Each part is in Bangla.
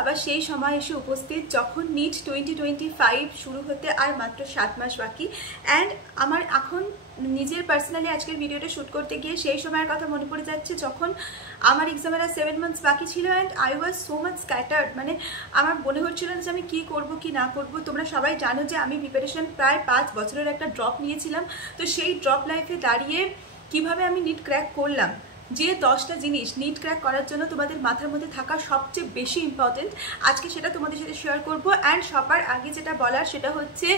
আবার সেই সময় এসে উপস্থিত যখন নিট 2025 শুরু হতে আর মাত্র 7 মাস বাকি। অ্যান্ড আমার এখন নিজের পার্সোনালি আজকের ভিডিওটা শ্যুট করতে গিয়ে সেই সময়ের কথা মনে পড়ে যাচ্ছে যখন আমার এক্সামের আর 7 মান্থস বাকি ছিল। And I was so much scattered, মানে আমার মনে হচ্ছিল না যে আমি কী করবো কি না করবো। তোমরা সবাই জানো যে আমি প্রিপারেশন প্রায় 5 বছরের একটা ড্রপ নিয়েছিলাম। তো সেই ড্রপ লাইফে দাঁড়িয়ে কিভাবে আমি নিট ক্র্যাক করলাম, যে 10টা জিনিস নিট ক্র্যাক করার জন্য তোমাদের মাথার মধ্যে থাকা সবচেয়ে বেশি ইম্পর্টেন্ট, আজকে সেটা তোমাদের সাথে শেয়ার করবো। অ্যান্ড সবার আগে যেটা বলার সেটা হচ্ছে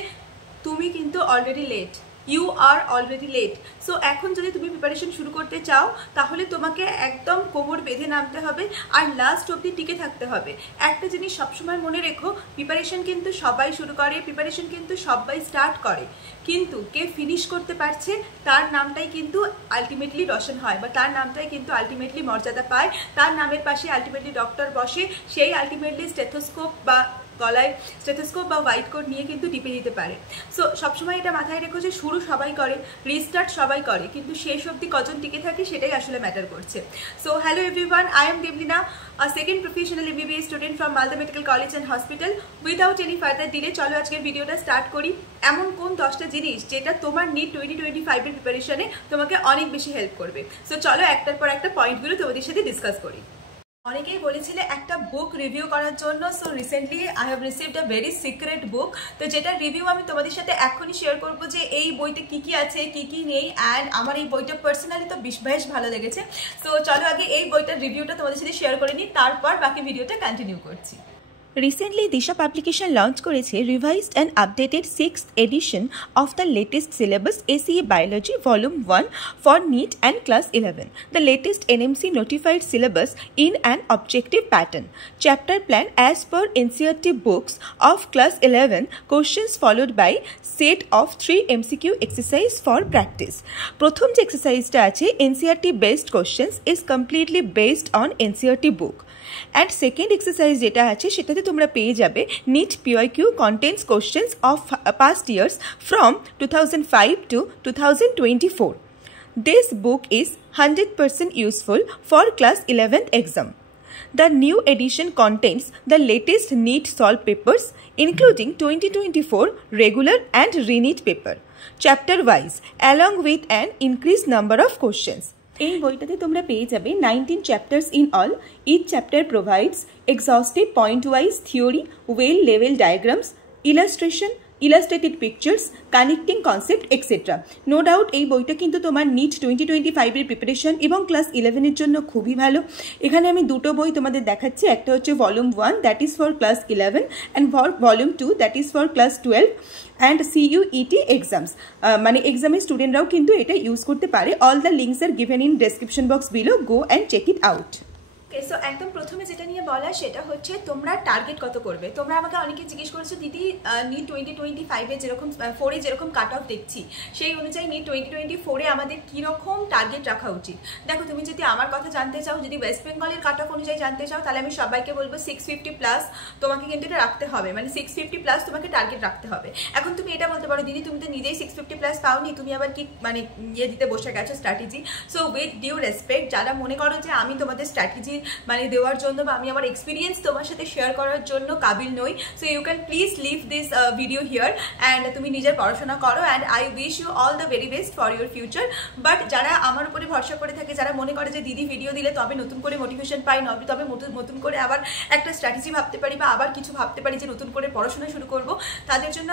তুমি কিন্তু already late, you are already late. So এখন যদি তুমি প্রিপারেশন শুরু করতে চাও তাহলে তোমাকে একদম কোমর বেঁধে নামতে হবে আর লাস্ট অবধি টিকে থাকতে হবে। একটা জিনিস সবসময় মনে রেখো, প্রিপারেশন কিন্তু সবাই শুরু করে, প্রিপারেশন কিন্তু সবাই স্টার্ট করে, কিন্তু কে ফিনিশ করতে পারছে তার নামটাই কিন্তু আলটিমেটলি রোশন হয়, বা তার নামটাই কিন্তু আলটিমেটলি মর্যাদা পায়। তার নামের পাশে আলটিমেটলি ডক্টর বসে, সেই আলটিমেটলি স্টেথোস্কোপ বা গলায় স্টেথোস্কোপ বা হোয়াইট কোট নিয়ে কিন্তু টিপে দিতে পারে। সো সবসময় এটা মাথায় রেখো যে শুরু সবাই করে, রিস্টার্ট সবাই করে, কিন্তু শেষ অবধি কজন টিকে থাকে সেটাই আসলে ম্যাটার করছে। So hello everyone, I am Debleena, a second professional MBBS student from Malda Medical College and Hospital. Without any further delay, চলো আজকের ভিডিওটা স্টার্ট করি। এমন কোন 10টা জিনিস যেটা তোমার নিট 2025 এর প্রিপারেশনে তোমাকে অনেক বেশি হেল্প করবে। সো চলো একটার পর একটা পয়েন্টগুলো তোমাদের সাথে ডিসকাস করি। অনেকেই বলেছিলে একটা বুক রিভিউ করার জন্য। So recently I have received a very secret book. তো যেটা রিভিউ আমি তোমাদের সাথে এখনই শেয়ার করবো যে এই বইতে কী কী আছে কী কী নেই। অ্যান্ড আমার এই বইটা পার্সোনালি তো বেশ ভালো লেগেছে। সো চলো আগে এই বইটার রিভিউটা তোমাদের সাথে শেয়ার করে নিই, তারপর বাকি ভিডিওটা কন্টিনিউ করছি। Recently, Disha Publication launched করেছে revised and updated 6th edition of the latest syllabus ACE Biology Volume 1 for NEET and Class 11. The latest NMC notified syllabus in an objective pattern. Chapter plan as per NCERT books of Class 11, questions followed by set of 3 MCQ exercise for practice. প্রথম যে এক্সারসাইজটা আছে NCERT based questions is completely based on NCERT book. And second exercise যেটা আছে সেটাতে তোমরা পেয়ে যাবে NEET PYQ contains questions of past years from 2005 to 2024. This book is 100% useful for class 11th exam. The new edition contains the latest NEET solved papers including 2024 regular and re-NEET paper, chapter wise, along with an increased number of questions. এই বইটাতে তোমরা পেয়ে যাবে 19 chapters in all. Each chapter provides exhaustive point wise theory, well লেভেল diagrams, illustration, illustrated pictures, connecting concept etcetera. No doubt এই বইটা কিন্তু তোমার নিট 2025 এর প্রিপারেশন এবং ক্লাস 11 এর জন্য খুবই ভালো। এখানে আমি দুটো বই তোমাদের দেখাচ্ছি, একটা হচ্ছে volume 1 that is for class 11 and volume 2 that is for class 12 and CUET exams, মানে এক্সামের স্টুডেন্টরাও কিন্তু এটা ইউজ করতে পারে। All the links are given in description box below, go and check it out. So একদম প্রথমে যেটা নিয়ে বলা সেটা হচ্ছে তোমরা টার্গেট কত করবে। তোমরা আমাকে অনেকে জিজ্ঞেস করেছো দিদি নিট 2025 যেরকম 4 যেরকম কাট অফ দেখছি সেই অনুযায়ী নিট 2024 আমাদের কীরকম টার্গেট রাখা উচিত। দেখো তুমি যদি আমার কথা জানতে চাও, যদি ওয়েস্ট বেঙ্গলের কাট অফ অনুযায়ী জানতে চাও, তাহলে আমি সবাইকে বলবো 650+ তোমাকে কিন্তু এটা রাখতে হবে, মানে 650+ তোমাকে টার্গেট রাখতে হবে। এখন তুমি এটা বলতে পারো দিদি তুমি তো নিজেই 650+ পাওনি, তুমি আবার কি মানে ইয়ে দিতে বসে গেছো strategy. So with due respect, যারা মনে করো যে আমি তোমাদের স্ট্র্যাটেজি মানে দেওয়ার জন্য বা আমি আমার এক্সপিরিয়েন্স তোমার সাথে শেয়ার করার জন্য কাবিল নই, so you can please leave this video here and তুমি নিজের পড়াশোনা করো। And I wish you all the very best for your future. But যারা আমার উপরে ভরসা করে থাকে, যারা মনে করে যে দিদি ভিডিও দিলে তবে নতুন করে মোটিভেশন পাই, তবে নতুন করে আবার একটা স্ট্র্যাটেজি ভাবতে পারি বা আবার কিছু ভাবতে পারি যে নতুন করে পড়াশোনা শুরু করব, তাদের জন্য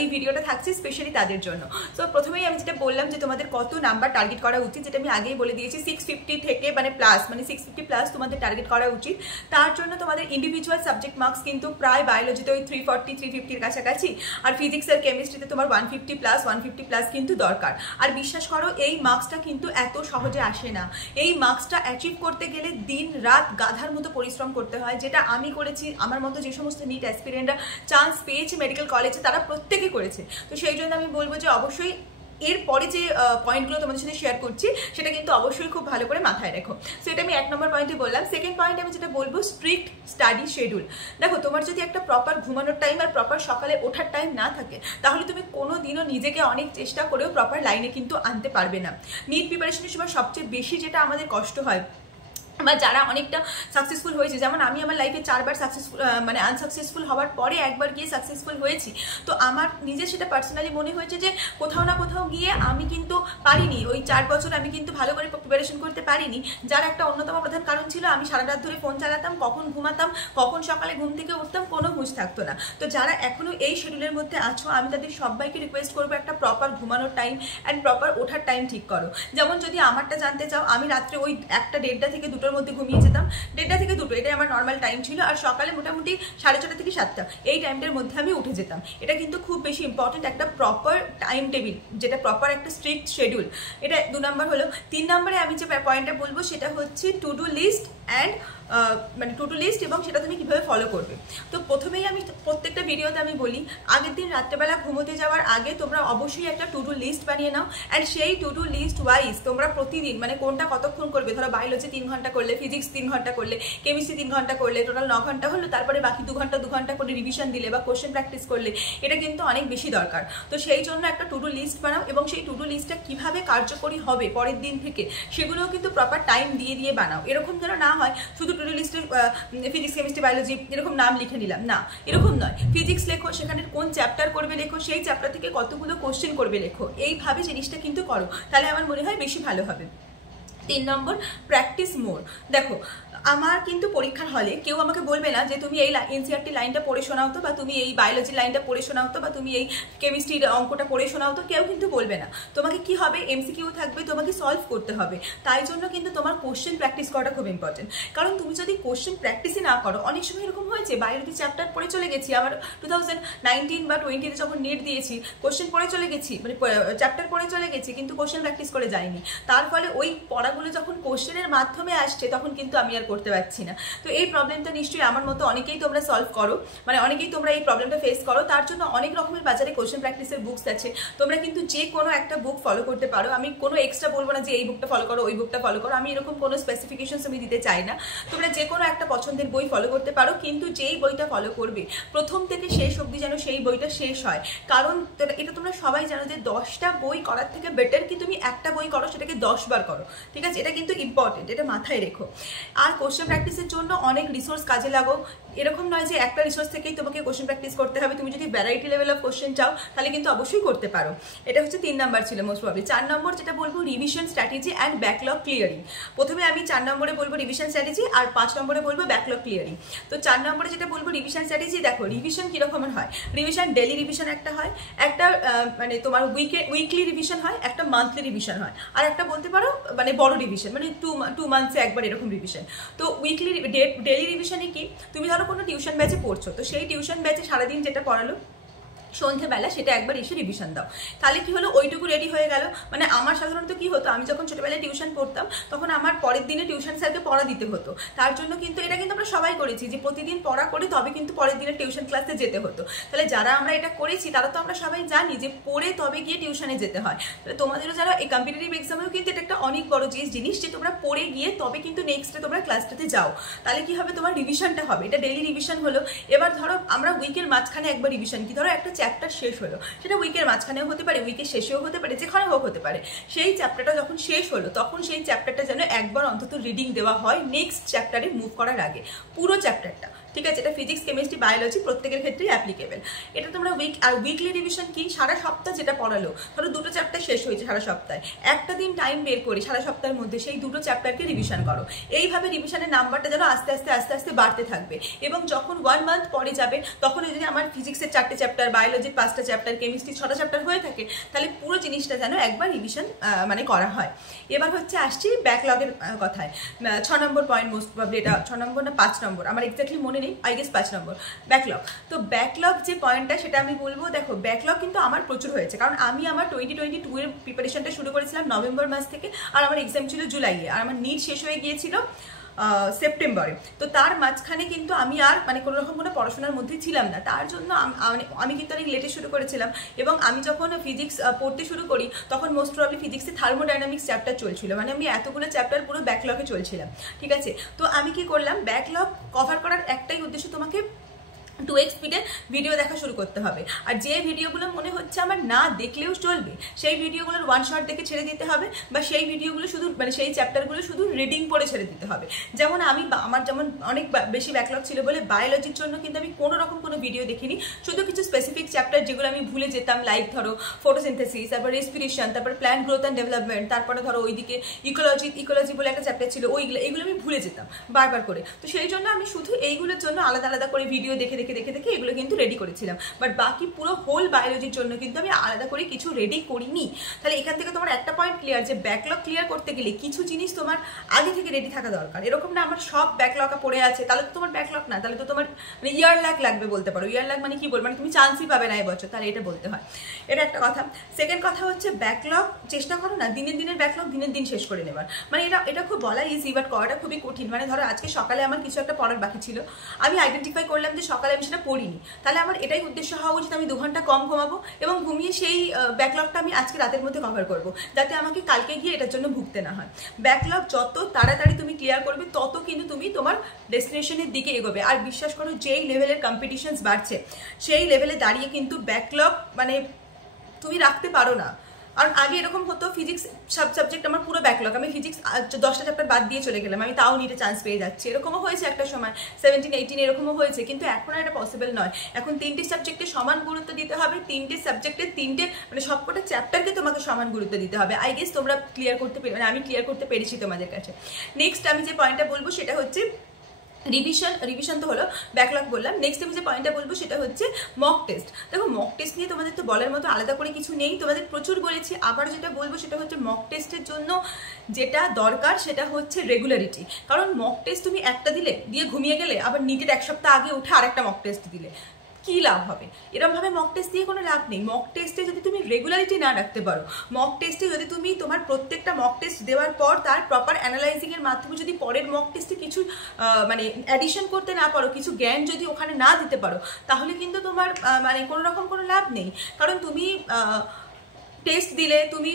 এই ভিডিওটা থাকছে স্পেশালি তাদের জন্য। সো প্রথমেই আমি যেটা বললাম যে তোমাদের কত নাম্বার টার্গেট করা উচিত, যেটা আমি আগেই বলে দিয়েছি 650 থেকে মানে প্লাস, মানে 650+ তোমাদের টার্গেট করা উচিত। তার জন্য তোমাদের ইন্ডিভিজুয়াল সাবজেক্ট মার্কস কিন্তু প্রায় বায়োলজিতে ওই 340-350 কাছাকাছি, আর ফিজিক্স আর কেমিস্ট্রিতে তোমার 150+ কিন্তু দরকার। আর বিশ্বাস করো এই মার্কসটা কিন্তু এত সহজে আসে না। এই মার্কসটা অ্যাচিভ করতে গেলে দিন রাত গাধার মতো পরিশ্রম করতে হয়, যেটা আমি করেছি, আমার মতো যে সমস্ত নিট অ্যাসপিরেন্টরা চান্স পেয়েছে মেডিকেল কলেজে তারা প্রত্যেকে করেছে। তো সেই জন্য আমি বলবো যে অবশ্যই এরপরে যে পয়েন্টগুলো তোমাদের সাথে শেয়ার করছি সেটা কিন্তু অবশ্যই খুব ভালো করে মাথায় রেখো। সো এটা আমি 1 নম্বর পয়েন্টে বললাম। সেকেন্ড পয়েন্ট আমি যেটা বলবো, স্ট্রিক্ট স্টাডি শিডিউল। দেখো তোমার যদি একটা প্রপার ঘুমানোর টাইম আর প্রপার সকালে ওঠার টাইম না থাকে, তাহলে তুমি কোনো দিনও নিজেকে অনেক চেষ্টা করেও প্রপার লাইনে কিন্তু আনতে পারবে না। নিট প্রিপারেশনের সময় সবচেয়ে বেশি যেটা আমাদের কষ্ট হয় বা যারা অনেকটা সাকসেসফুল হয়েছে, যেমন আমি আমার লাইফে 4 বার সাকসেসফুল মানে আনসাকসেসফুল হওয়ার পরে একবার গিয়ে সাকসেসফুল হয়েছি। তো আমার নিজের সেটা পার্সোনালি মনে হয়েছে যে কোথাও না কোথাও গিয়ে আমি কিন্তু পারিনি, ওই 4 বছর আমি কিন্তু ভালো করে প্রিপারেশন করতে পারিনি, যার একটা অন্যতম প্রধান কারণ ছিল আমি সারা রাত ধরে ফোন চালাতাম, কখন ঘুমাতাম, কখন সকালে ঘুম থেকে উঠতাম, কোনো হুঁশ থাকতো না। তো যারা এখনো এই শিডিউলের মধ্যে আছো, আমি তাদের সবাইকে রিকোয়েস্ট করবো একটা প্রপার ঘুমানোর টাইম অ্যান্ড প্রপার ওঠার টাইম ঠিক করো। যেমন যদি আমারটা জানতে চাও, আমি রাত্রে ওই 1টা 1:30 থেকে 2টোর মধ্যে ঘুমিয়ে যেতাম, 1:30 থেকে 2টো, এটাই আমার নর্মাল টাইম ছিল। আর সকালে মোটামুটি 6:30 থেকে 7টা এই টাইমটার মধ্যে আমি উঠে যেতাম। এটা কিন্তু খুব বেশি ইম্পর্টেন্ট, একটা প্রপার টাইম টেবিল, যেটা প্রপার একটা স্ট্রিক্ট শিডিউল। এটা 2 নম্বর হলো। 3 নম্বরে আমি যে পয়েন্টটা বলবো সেটা হচ্ছে টু ডু লিস্ট অ্যান্ড মানে টু ডু লিস্ট, এবং সেটা তুমি কিভাবে ফলো করবে। তো প্রথমেই আমি প্রত্যেকটা ভিডিওতে আমি বলি, আগের দিন রাত্রেবেলা ঘুমোতে যাওয়ার আগে তোমরা অবশ্যই একটা টু ডু লিস্ট বানিয়ে নাও। অ্যান্ড সেই টু ডু লিস্ট ওয়াইজ তোমরা প্রতিদিন মানে কোনটা কতক্ষণ করবে, ধরো বায়োলজি 3 ঘন্টা করলে, ফিজিক্স 3 ঘন্টা করলে, কেমিস্ট্রি 3 ঘন্টা করলে, টোটাল 9 ঘন্টা হলো। তারপরে বাকি 2 ঘন্টা করে রিভিশন দিলে বা কোশ্চেন প্র্যাকটিস করলে, এটা কিন্তু অনেক বেশি দরকার। তো সেই জন্য একটা টু ডু লিস্ট বানাও, এবং সেই টু ডু লিস্টটা কীভাবে কার্যকরী হবে পরের দিন থেকে সেগুলোও কিন্তু প্রপার টাইম দিয়ে দিয়ে বানাও। এরকম যেন না হয় শুধু টু ডু লিস্টে ফিজিক্স, কেমিস্ট্রি, বায়োলজি এরকম নাম লিখে নিলাম, না, এরকম নয়। ফিজিক্স লেখো, সেখানে কোন চ্যাপ্টার করবে লেখো, সেই চ্যাপ্টার থেকে কতগুলো কোশ্চেন করবে লেখো, এইভাবে জিনিসটা কিন্তু করো, তাহলে আমার মনে হয় বেশি ভালো হবে। 3 নম্বর, প্র্যাকটিস মোর। দেখো, আমার কিন্তু পরীক্ষার হলে কেউ আমাকে বলবে না যে তুমি এই এনসিইআরটি লাইনটা পড়ে শোনাও তো, বা তুমি এই বায়োলজি লাইনটা পড়ে শোনাও তো, বা তুমি এই কেমিস্ট্রির অঙ্কটা পড়ে শোনাও তো, কেউ কিন্তু বলবে না। তোমাকে কি হবে, এমসিকিউ থাকবে, তোমাকে সলভ করতে হবে। তাই জন্য কিন্তু তোমার কোশ্চেন প্র্যাকটিস করাটা খুব ইম্পর্টেন্ট। কারণ তুমি যদি কোশ্চেন প্র্যাকটিসই না করো, অনেক সময় এরকম হয়েছে বায়োলজি চ্যাপ্টার পড়ে চলে গেছি, আমার 2019 বা 20-তে যখন নেট দিয়েছি কোশ্চেন পড়ে চলে গেছি, মানে চ্যাপ্টার পড়ে চলে গেছি, কিন্তু কোশ্চেন প্র্যাকটিস করে যাইনি। তার ফলে ওই পড়াগুলো যখন কোশ্চেনের মাধ্যমে আসছে তখন কিন্তু আমি আর করতে পারছি না। তো এই প্রবলেমটা নিশ্চয়ই আমার মতো অনেকেই তোমরা সলভ করো, মানে অনেকেই তোমরা এই প্রবলেমটা ফেস করো। তার জন্য অনেক রকমের বাজারে কোশ্চেন প্র্যাকটিসের বুকস আছে, তোমরা কিন্তু যে কোনো একটা বুক ফলো করতে পারো। আমি কোনো এক্সট্রা বলবো না যে এই বুকটা ফলো করো, ওই বুকটা ফলো করো, আমি এরকম কোনো স্পেসিফিকেশনস আমি দিতে চাই না। তোমরা যে কোনো একটা পছন্দের বই ফলো করতে পারো, কিন্তু যেই বইটা ফলো করবে প্রথম থেকে শেষ অবধি যেন সেই বইটা শেষ হয়। কারণ এটা তোমরা সবাই জানো যে 10টা বই করার থেকে বেটার কি তুমি একটা বই করো, সেটাকে 10 বার করো, ঠিক আছে? এটা কিন্তু ইম্পর্টেন্ট, এটা মাথায় রেখো। আর কোশ্চেন প্র্যাকটিসের জন্য অনেক রিসোর্স কাজে লাগো। এরকম নয় যে একটা রিসোর্স থেকেই তোমাকে কোশ্চেন প্র্যাকটিস করতে হবে। তুমি যদি ভ্যারাইটি লেভেল অফ কোশ্চেন চাও তাহলে কিন্তু অবশ্যই করতে পারো। এটা হচ্ছে 3 নাম্বার ছিল মোস্ট প্রবলি। 4 নম্বর যেটা বলবো, revision strategy and backlog clearing. প্রথমে আমি 4 নম্বরে বলবো রিভিশন স্ট্র্যাটেজি, আর 5 নম্বরে বলবো ব্যাকলগ ক্লিয়ারিং। তো 4 নম্বরে যেটা বলবো রিভিশন স্ট্র্যাটেজি, দেখো রিভিশন কিরকমের হয়। রিভিশন ডেলি রিভিশন একটা হয়, একটা মানে তোমার উইকলি রিভিশন হয়, একটা মান্থলি রিভিশন হয়, আর একটা বলতে পারো মানে বড় রিভিশন, মানে 2 মান্থসে একবার এরকম রিভিশন। তো উইকলি ডেলি রিভিশনে কি, তুমি ধরো কোনো টিউশন ব্যাচে পড়ছো, তো সেই টিউশন ব্যাচে সারাদিন যেটা পড়ালো সন্ধ্যেবেলা সেটা একবার এসে রিভিশন দাও, তাহলে কি হলো ওইটুকু রেডি হয়ে গেল। মানে আমার সাধারণত কি হতো, আমি যখন ছোটবেলায় টিউশন পড়তাম তখন আমার পরের দিনে টিউশন স্যারকে পড়া দিতে হতো। তার জন্য কিন্তু এটা কিন্তু আমরা সবাই করেছি যে প্রতিদিন পড়া করে তবে কিন্তু পরের দিনে টিউশন ক্লাসে যেতে হতো। তাহলে যারা আমরা এটা করেছি তারা তো আমরা সবাই জানি যে পড়ে তবে গিয়ে টিউশনে যেতে হয়। তাহলে তোমাদেরও যারা এই কম্পিটিটিভ এক্সামেও কিন্তু এটা একটা অনেক বড় জিনিস যে তোমরা পড়ে গিয়ে তবে কিন্তু নেক্সট ডে তোমরা ক্লাসটাতে যাও, তাহলে কি হবে তোমার রিভিশনটা হবে। এটা ডেলি রিভিশন হলো। এবার ধরো আমরা উইকের মাঝখানে একবার রিভিশন, কি ধরো একটা চ্যাপ্টার শেষ হলো, সেটা উইকের মাঝখানেও হতে পারে, উইকের শেষেও হতে পারে, যেখানে হোক হতে পারে। সেই চ্যাপ্টারটা যখন শেষ হলো তখন সেই চ্যাপ্টারটা যেন একবার অন্তত রিডিং দেওয়া হয় নেক্সট চ্যাপ্টারে মুভ করার আগে, পুরো চ্যাপ্টারটা, ঠিক আছে? এটা ফিজিক্স, কেমিস্ট্রি, বায়োলজি প্রত্যেকের ক্ষেত্রেই অ্যাপ্লিকেবল। এটা তোমরা উইকলি রিভিশন কি, সারা সপ্তাহ যেটা পড়ালো, ধরো 2টো চ্যাপ্টার শেষ হয়েছে সারা সপ্তাহে, একটা দিন টাইম বের করে সারা সপ্তাহের মধ্যে সেই 2টো চ্যাপ্টারকে রিভিশন করো। এইভাবে রিভিশনের নাম্বারটা যেন আস্তে আস্তে বাড়তে থাকবে, এবং যখন 1 মান্থ পরে যাবে তখন যদি আমার ফিজিক্সের 4টে চ্যাপ্টার, বায়োলজির 5টা চ্যাপ্টার, কেমিস্ট্রি 6টা চ্যাপ্টার হয়ে থাকে, তাহলে পুরো জিনিসটা যেন একবার রিভিশন মানে করা হয়। এবার হচ্ছে আসছি ব্যাকলগের কথায়। 6 নম্বর পয়েন্ট মোস্ট প্রবলি, এটা 6 নম্বর না 5 নম্বর আমার এক্স্যাক্টলি মনে নেই, আই গেস 5 নম্বর, ব্যাকলগ। তো ব্যাকলগ যে পয়েন্টটা সেটা আমি বলবো, দেখো ব্যাকলগ কিন্তু আমার প্রচুর হয়েছে, কারণ আমি আমার 2022 এর প্রিপারেশনটা শুরু করেছিলাম নভেম্বর মাস থেকে, আর আমার এক্সাম ছিল জুলাইয়ে, আর আমার নিট শেষ হয়ে গিয়েছিল সেপ্টেম্বরে। তো তার মাঝখানে কিন্তু আমি আর মানে কোনো রকম কোনো পড়াশোনার মধ্যে ছিলাম না। তার জন্য আমি কিন্তু অনেক লেটে শুরু করেছিলাম, এবং আমি যখন ফিজিক্স পড়তে শুরু করি তখন মোস্ট প্রবলি ফিজিক্সে থার্মোডাইনামিক্স চ্যাপ্টার চলছিল, মানে আমি এতগুলো চ্যাপ্টার পুরো ব্যাকলগে চলছিলাম, ঠিক আছে? তো আমি কি করলাম, ব্যাকলগ কভার করার একটাই উদ্দেশ্য, তোমাকে 2x স্পিডে ভিডিও দেখা শুরু করতে হবে। আর যে ভিডিওগুলো মনে হচ্ছে আমার না দেখলেও চলবে সেই ভিডিওগুলোর ওয়ান শট দেখে ছেড়ে দিতে হবে, বা সেই ভিডিওগুলো শুধু মানে সেই চ্যাপ্টারগুলো শুধু রিডিং পড়ে ছেড়ে দিতে হবে। যেমন আমার যেমন অনেক বেশি ব্যাকলগ ছিল বলে বায়োলজির জন্য কিন্তু আমি কোনো রকম কোনো ভিডিও দেখিনি, শুধু কিছু স্পেসিফিক চ্যাপ্টার যেগুলো আমি ভুলে যেতাম, লাইক ধরো ফটোসিনথেসিস, তারপর রেসপিরেশন, তারপর প্ল্যান্ট গ্রোথ অ্যান্ড ডেভেলপমেন্ট, তারপরে ধরো ওইদিকে ইকোলজি বলে একটা চ্যাপ্টার ছিল, এইগুলো আমি ভুলে যেতাম বারবার করে। তো সেই জন্য আমি শুধু এইগুলোর জন্য আলাদা আলাদা করে ভিডিও দেখে এগুলো কিন্তু রেডি করেছিলাম, বাট বাকি পুরো হোল বায়োলজির জন্য কিন্তু আমি আলাদা করে কিছু রেডি করিনি। তাহলে এখান থেকে তোমার একটা পয়েন্ট ক্লিয়ার যে ব্যাকলগ ক্লিয়ার করতে গেলে কিছু জিনিস তোমার আগে থেকে রেডি থাকা দরকার। এরকম না আমার সব ব্যাকলগ পড়ে আছে তাহলে তো তোমার ব্যাকলগ না, তাহলে তো তোমার মানে ইয়ার লাগ লাগবে বলতে পারো। ইয়ার লাগ মানে কি বলবো, মানে তুমি চান্সই পাবে না এবছর, তাহলে এটা বলতে হয়। এটা একটা কথা। সেকেন্ড কথা হচ্ছে ব্যাকলগ চেষ্টা করো না দিনের ব্যাকলগ দিনের দিন শেষ করে নেবার। মানে এটা খুব বলা ইজি, বাট করাটা খুবই কঠিন। মানে ধরো আজকে সকালে আমার কিছু একটা পড়ার বাকি ছিল, আমি আইডেন্টিফাই করলাম যে সকালে আমি সেটা পড়িনি, তাহলে আমার এটাই উদ্দেশ্য হওয়া উচিত আমি 2 ঘন্টা কম ঘুমাবো এবং ঘুমিয়ে সেই ব্যাকলগটা আমি আজকে রাতের মধ্যে কভার করবো, যাতে আমাকে কালকে গিয়ে এটার জন্য ভুগতে না হয়। ব্যাকলগ যত তাড়াতাড়ি তুমি ক্লিয়ার করবে তত কিন্তু তুমি তোমার ডেস্টিনেশনের দিকে এগোবে। আর বিশ্বাস করো যেই লেভেলের কম্পিটিশনস বাড়ছে সেই লেভেলে দাঁড়িয়ে কিন্তু ব্যাকলগ মানে তুমি রাখতে পারো না। আর আগে এরকম হতো ফিজিক্স সাবজেক্ট আমার পুরো ব্যাকলগ, আমি ফিজিক্স 10টা চ্যাপ্টার বাদ দিয়ে চলে গেলাম, আমি তাও নিতে চান্স পেয়ে যাচ্ছি। এরকমও হয়েছে একটা সময় 17-18 এরকমও হয়েছে, কিন্তু এখন আর এটা পসিবল নয়। এখন 3টে সাবজেক্টে সমান গুরুত্ব দিতে হবে, 3টে সাবজেক্টে 3টে মানে সবকটা চ্যাপ্টারকে তোমাকে সমান গুরুত্ব দিতে হবে। আই গেস তোমরা ক্লিয়ার করতে পেরে মানে আমি ক্লিয়ার করতে পেরেছি তোমাদের কাছে। নেক্সট আমি যে পয়েন্টটা বলবো সেটা হচ্ছে রিভিশন তো হলো, ব্যাকলগ বললাম। নেক্সট আমি যে পয়েন্টটা বলবো সেটা হচ্ছে মক টেস্ট। দেখো মক টেস্ট নিয়ে তোমাদের তো বলার মতো আলাদা করে কিছু নেই, তোমাদের প্রচুর বলেছি। আবার যেটা বলবো সেটা হচ্ছে মক টেস্টের জন্য যেটা দরকার সেটা হচ্ছে রেগুলারিটি। কারণ মক টেস্ট তুমি একটা দিয়ে ঘুমিয়ে গেলে, আবার নিটের 1 সপ্তাহ আগে উঠে আরেকটা মক টেস্ট দিলে কি লাভ হবে? এরকমভাবে মক টেস্ট দিয়ে কোনো লাভ নেই। মক টেস্টে যদি তুমি রেগুলারিটি না রাখতে পারো, মক টেস্টে যদি তুমি তোমার প্রত্যেকটা মক টেস্ট দেওয়ার পর তার প্রপার অ্যানালাইজিংয়ের মাধ্যমে যদি পরের মক টেস্টে কিছু মানে অ্যাডিশন করতে না পারো, কিছু জ্ঞান যদি ওখানে না দিতে পারো, তাহলে কিন্তু তোমার মানে কোনো রকম কোনো লাভ নেই। কারণ তুমি টেস্ট দিলে তুমি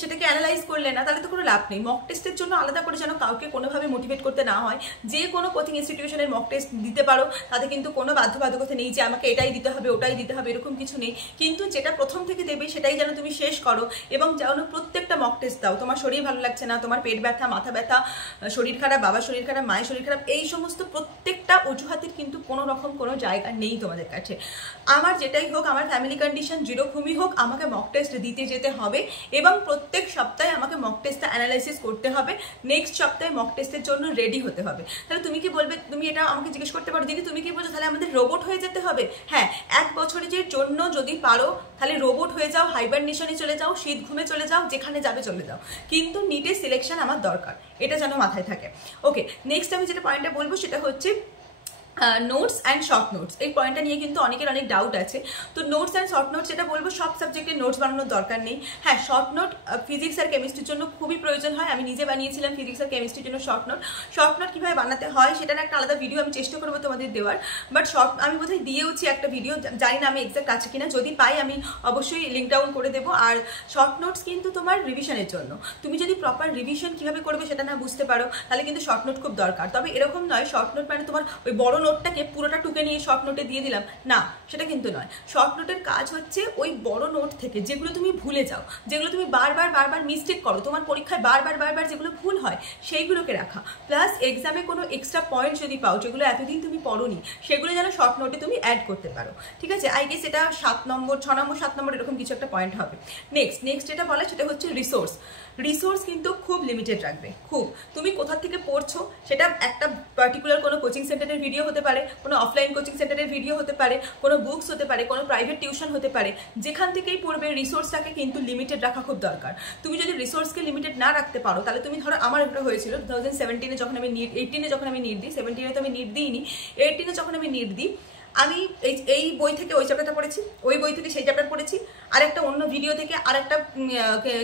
সেটাকে অ্যানালাইজ করলে না, তাহলে তো কোনো লাভ নেই। মক টেস্টের জন্য আলাদা করে যেন কাউকে কোনোভাবে মোটিভেট করতে না হয়। যে কোনো কোচিং ইনস্টিটিউশনের মক টেস্ট দিতে পারো, তাতে কিন্তু কোনো বাধ্যবাধকতা নেই যে আমাকে এটাই দিতে হবে ওটাই দিতে হবে, এরকম কিছু নেই। কিন্তু যেটা প্রথম থেকে দেবে সেটাই যেন তুমি শেষ করো, এবং যেন প্রত্যেকটা মক টেস্ট দাও। তোমার শরীর ভালো লাগছে না, তোমার পেট ব্যথা, মাথা ব্যথা, শরীর খারাপ, বাবার শরীর খারাপ, মায়ের শরীর খারাপ, এই সমস্ত প্রত্যেকটা অজুহাতের কিন্তু কোনো রকম কোনো জায়গা নেই তোমাদের কাছে। আমার যেটাই হোক, আমার ফ্যামিলি কন্ডিশন যেরকমই হোক, আমাকে মক টেস্ট দিতে যেতে হবে এবং প্রত্যেক সপ্তাহে আমাকে মক টেস্টটা অ্যানালাইসিস করতে হবে। নেক্সট সপ্তাহে মক টেস্টের জন্য রেডি হতে হবে। তাহলে তুমি কি বলবে, তুমি এটা আমাকে জিজ্ঞেস করতে পারো, দিদি তুমি কি বলছো তাহলে আমাদের রোবট হয়ে যেতে হবে? হ্যাঁ, 1 বছরের জন্য যদি পারো তাহলে রোবট হয়ে যাও, হাইবারনেশনে চলে যাও, শীত ঘুমে চলে যাও, যেখানে যাবে চলে যাও, কিন্তু নিটের সিলেকশন আমার দরকার, এটা যেন মাথায় থাকে। ওকে, নেক্সট আমি যেটা পয়েন্টটা বলবো সেটা হচ্ছে নোটস অ্যান্ড শর্ট নোটস। এই পয়েন্টটা নিয়ে কিন্তু অনেকের অনেক ডাউট আছে। তো নোটস অ্যান্ড শর্ট নোটস যেটা বলবো, সব সাবজেক্টের নোটস বানানোর দরকার নেই। হ্যাঁ, শর্ট নোট ফিজিক্স আর কেমিস্ট্রির জন্য খুবই প্রয়োজন হয়। আমি নিজে বানিয়েছিলাম ফিজিক্স আর কেমিস্ট্রির জন্য শর্ট নোট কীভাবে বানাতে হয় সেটার একটা আলাদা ভিডিও আমি চেষ্টা করবো তোমাদের দেওয়ার। বাট আমি বোধহয় দিয়েওছি একটা ভিডিও, জানি না আমি এক্সাক্ট আছে কিনা, যদি পাই আমি অবশ্যই লিঙ্ক ডাউন করে দেবো। আর শর্ট নোটস কিন্তু তোমার রিভিশনের জন্য, তুমি যদি প্রপার রিভিশন কীভাবে করবে সেটা না বুঝতে পারো, তাহলে কিন্তু শর্ট নোট খুব দরকার। তবে এরকম নয় শর্ট নোট মানে তোমার ওই বড় নোটটাকে পুরোটা টুকে নিয়ে শর্ট নোটে দিয়ে দিলাম, না, সেটা কিন্তু নয়। শর্ট নোটের কাজ হচ্ছে ওই বড় নোট থেকে যেগুলো তুমি ভুলে যাও, যেগুলো তুমি বারবার মিস্টেক করো, তোমার পরীক্ষায় বারবার যেগুলো ভুল হয় সেইগুলোকে রাখা, প্লাস এক্সামে কোনো এক্সট্রা পয়েন্ট যদি পাও যেগুলো এতদিন তুমি পড়োনি, সেগুলো যেন শর্ট নোটে তুমি অ্যাড করতে পারো। ঠিক আছে, আই গেস এটা 7 নম্বর 6 নম্বর 7 নম্বর এরকম কিছু একটা পয়েন্ট হবে। নেক্সট যেটা বলে সেটা হচ্ছে রিসোর্স কিন্তু খুব লিমিটেড রাখবে। খুব, তুমি কোথা থেকে পড়ছো সেটা একটা পার্টিকুলার কোনো কোচিং সেন্টারের ভিডিও হতে পারে, কোনো অফলাইন কোচিং সেন্টারের ভিডিও হতে পারে, কোনো বুকস হতে পারে, কোনো প্রাইভেট টিউশন হতে পারে, যেখান থেকেই পড়বে রিসোর্সটাকে কিন্তু লিমিটেড রাখা খুব দরকার। তুমি যদি রিসোর্সকে লিমিটেড না রাখতে পারো, তাহলে তুমি ধরো, আমার এটা হয়েছিল 2017-এ যখন আমি 18-এ যখন আমি নিট দিই, 17-এ তো আমি নিট দিইনি, 18-এ যখন আমি নিট দিই, আমি এই বই থেকে ওই চ্যাপ্টারটা পড়েছি, ওই বই থেকে সেই চ্যাপ্টার পড়েছি, আর একটা অন্য ভিডিও থেকে আর একটা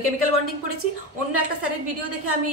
কেমিক্যাল বন্ডিং পড়েছি, অন্য একটা স্যারের ভিডিও দেখে আমি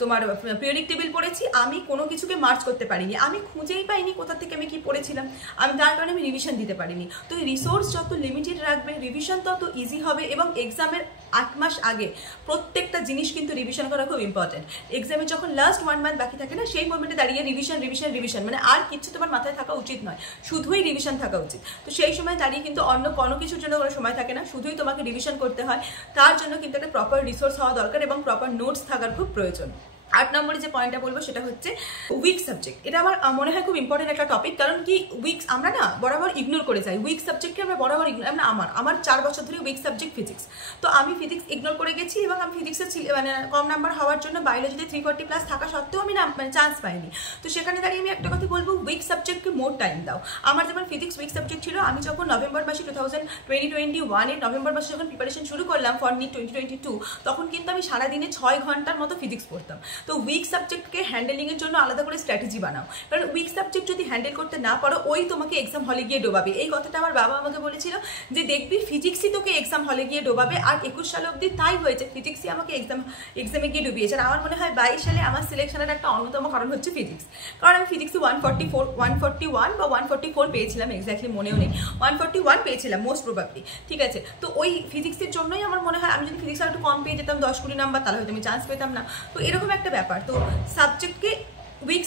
তোমার পিরিয়ডিক টেবিল পড়েছি। আমি কোনো কিছুকে মার্চ করতে পারিনি, আমি খুঁজেই পাইনি কোথা থেকে আমি কি পড়েছিলাম, আমি তার কারণে আমি রিভিশন দিতে পারিনি। তো এই রিসোর্স যত লিমিটেড রাখবে রিভিশন তত ইজি হবে, এবং এক্সামের 8 মাস আগে প্রত্যেকটা জিনিস কিন্তু রিভিশন করা খুব ইম্পর্টেন্ট। এক্সামে যখন লাস্ট 1 মান্থ বাকি থাকে না, সেই মোমেন্টে দাঁড়িয়ে রিভিশন রিভিশন রিভিশন, মানে আর কিছু তোমার মাথায় থাকা উচিত নয়, শুধুই রিভিশন থাকা উচিত। তো সেই সময় দাঁড়িয়ে কিন্তু অন্য কোনো কিছুর জন্য কোনো সময় থাকে না, শুধুই তোমাকে রিভিশন করতে হয়। তার জন্য কিন্তু একটা প্রপার রিসোর্স হওয়া দরকার এবং প্রপার নোটস থাকার খুব প্রয়োজন। 8 নম্বরে যে পয়েন্টটা বলবো সেটা হচ্ছে উইক সাবজেক্ট। এটা আমার মনে হয় খুব ইম্পর্টেন্ট একটা টপিক, কারণ কি উইকস আমরা না বরাবর ইগনোর করে যাই, উইক সাবজেক্টকে আমরা বরাবর ইগনোর, আমার 4 বছর ধরে উইক সাবজেক্ট ফিজিক্স। তো আমি ফিজিক্স ইগনোর করে গেছি এবং আমি ফিজিক্সে মানে কম নাম্বার হওয়ার জন্য বায়োলজিতে 340+ থাকা সত্ত্বেও আমি চান্স পাইনি। তো সেখানে দাঁড়িয়ে আমি একটা কথা বলবো, উইক সাবজেক্টকে মোর টাইম দাও। আমার যেমন ফিজিক্স উইক সাবজেক্ট ছিল, আমি যখন নভেম্বর মাসে 2021 নভেম্বর মাসে যখন প্রিপারেশন শুরু করলাম ফর নিট 2022, তখন কিন্তু আমি সারাদিনে 6 ঘন্টার মতো ফিজিক্স পড়তাম। তো উইক সাবজেক্টকে হ্যান্ডেলিংয়ের জন্য আলাদা করে স্ট্র্যাটেজি বানাও, কারণ উইক সাবজেক্ট যদি হ্যান্ডেল করতে না পারো ওই তোমাকে এক্সাম হলে গিয়ে ডোবাবে। এই কথাটা আমার বাবা আমাকে বলেছিল যে দেখবি ফিজিক্সই তোকে এক্সাম হলে গিয়ে ডোবাবে, আর 21 সাল অবধি তাই হয়েছে, ফিজিক্সই আমাকে এক্সামে গিয়ে ডুবিয়েছে। আর আমার মনে হয় 22 সালে আমার সিলেকশনের একটা অন্যতম কারণ হচ্ছে ফিজিক্স, কারণ আমি ফিজিক্সে 141 বা 144 পেয়েছিলাম, এক্স্যাক্টলি মনেও নেই, 141 পেয়েছিলাম মোস্ট প্রবাবলি, ঠিক আছে। তো ওই ফিজিক্সের জন্যই আমার মনে হয় আমি যদি ফিজিক্স একটু কম পেয়ে যেতাম 10-20 নাম্বার, তাহলে হয়তো আমি চান্স পেতাম না। তো এরকম একটা ব্যাপার। তো সাবজেক্টকে উইক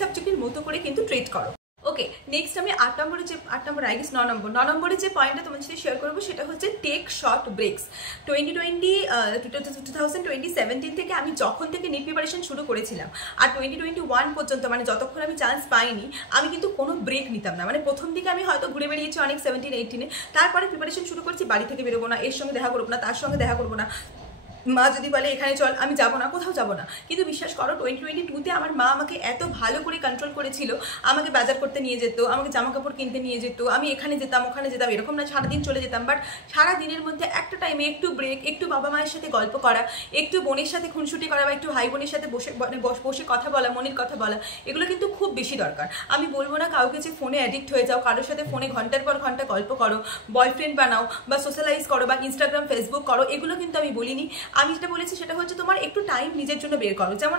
সাবজেক্টের মতো করে কিন্তু ট্রিট করো। ওকে, নেক্সট আমি 8 নম্বর আই গেস 9 নম্বরে যে পয়েন্টটা তোমার সাথে শেয়ার করবো সেটা হচ্ছে টেক শর্ট ব্রেকস। 2017 থেকে আমি যখন থেকে নিট প্রিপারেশন শুরু করেছিলাম আর 2021 পর্যন্ত, মানে যতক্ষণ আমি চান্স পাইনি, আমি কিন্তু কোনো ব্রেক নিতাম না। মানে প্রথম দিকে আমি হয়তো ঘুরে বেরিয়েছি অনেক 17-18-এ, তারপরে প্রিপারেশন শুরু করছি, বাড়ি থেকে বেরোবো না, এর সঙ্গে দেখা করবো না, তার সঙ্গে দেখা করবো না, মা যদি বলে এখানে চল, আমি যাবো না, কোথাও যাবো না। কিন্তু বিশ্বাস করো 2022-তে আমার মা আমাকে এত ভালো করে কন্ট্রোল করেছিল, আমাকে বাজার করতে নিয়ে যেত, আমাকে জামা কাপড় কিনতে নিয়ে যেত, আমি এখানে যেতাম ওখানে যেতাম, এরকম না সারাদিন চলে যেতাম, বাট সারা দিনের মধ্যে একটা টাইমে একটু ব্রেক, একটু বাবা মায়ের সাথে গল্প করা, একটু বোনের সাথে খুনসুটি করা, বা একটু ভাই বোনের সাথে বসে কথা বলা, মনের কথা বলা, এগুলো কিন্তু খুব বেশি দরকার। আমি বলবো না কাউকে যে ফোনে অ্যাডিক্ট হয়ে যাও, কারোর সাথে ফোনে ঘন্টার পর ঘন্টা গল্প করো, বয়ফ্রেন্ড বানাও, বা সোশ্যালাইজ করো, বা ইনস্টাগ্রাম ফেসবুক করো, এগুলো কিন্তু আমি বলিনি। আমি যেটা বলেছি সেটা হচ্ছে তোমার একটু টাইম নিজের জন্য বের করো। যেমন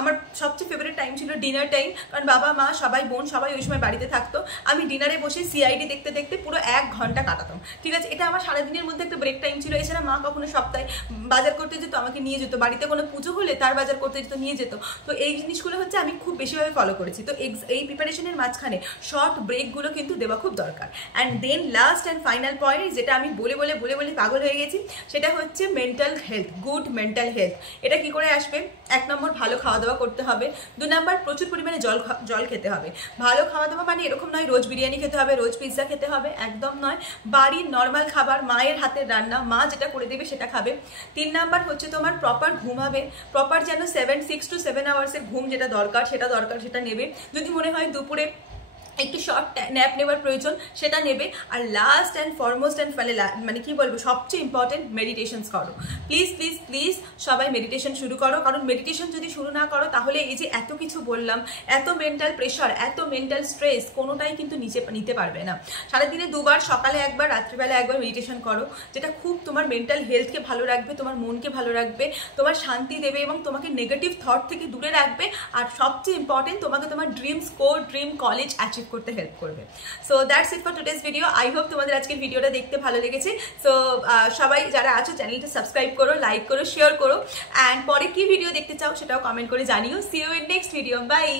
আমার সবচেয়ে ফেভারিট টাইম ছিল ডিনার টাইম, কারণ বাবা মা সবাই বোন সবাই ওই সময় বাড়িতে থাকতো। আমি ডিনারে বসে সিআইডি দেখতে দেখতে পুরো 1 ঘন্টা কাটাতাম, ঠিক আছে। এটা আমার সারাদিনের মধ্যে একটা ব্রেক টাইম ছিল। এছাড়া মা কখনো সপ্তাহে বাজার করতে যেত, আমাকে নিয়ে যেত, বাড়িতে কোনো পুজো হলে তার বাজার করতে যেত, নিয়ে যেত। তো এই জিনিসগুলো হচ্ছে আমি খুব বেশিভাবে ফলো করেছি। তো এই প্রিপারেশনের মাঝখানে শর্ট ব্রেকগুলো কিন্তু দেওয়া খুব দরকার। And then last and final point, যেটা আমি বলে পাগল হয়ে গেছি, সেটা হচ্ছে mental health, good mental health. এটা কি করে আসবে? 1 নম্বর ভালো খাওয়া দাওয়া করতে হবে, 2 নম্বর প্রচুর পরিমাণে জল খেতে হবে। ভালো খাওয়া দাওয়া মানে এরকম নয় রোজ বিরিয়ানি খেতে হবে, রোজ পিৎজা খেতে হবে, একদম নয়। বাড়ির নর্মাল খাবার, মায়ের হাতের রান্না, মা যেটা করে দেবে সেটা খাবে। 3 নম্বর হচ্ছে তোমার প্রপার ঘুমাবে, প্রপার যেন 6 to 7 আওয়ার্সের ঘুম যেটা দরকার সেটা নেবে। যদি মনে হয় দুপুরে একটু শর্ট ন্যাপ নেওয়ার প্রয়োজন সেটা নেবে। আর লাস্ট অ্যান্ড ফরমোস্ট অ্যান্ড মানে কি বলবো, সবচেয়ে ইম্পর্টেন্ট, মেডিটেশনস করো। প্লিজ সবাই মেডিটেশন শুরু করো, কারণ মেডিটেশন যদি শুরু না করো তাহলে এই যে এত কিছু বললাম, এত মেন্টাল প্রেশার, এত মেন্টাল স্ট্রেস কোনোটাই কিন্তু নিতে পারবে না। সারাদিনে 2 বার, সকালে 1 বার, রাত্রিবেলা 1 বার মেডিটেশন করো, যেটা খুব তোমার মেন্টাল হেলথকে ভালো রাখবে, তোমার মনকে ভালো রাখবে, তোমার শান্তি দেবে এবং তোমাকে নেগেটিভ থট থেকে দূরে রাখবে। আর সবচেয়ে ইম্পর্টেন্ট, তোমাকে তোমার dream score, dream college achieve করতে হেল্প করবে। So that's it for today's video. I hope তোমাদের আজকের ভিডিওটা দেখতে ভালো লেগেছে। সো সবাই যারা আছো চ্যানেলটা সাবস্ক্রাইব করো, লাইক করো, শেয়ার করো, অ্যান্ড পরে কি ভিডিও দেখতে চাও সেটাও কমেন্ট করে জানিও। See you in next video. By.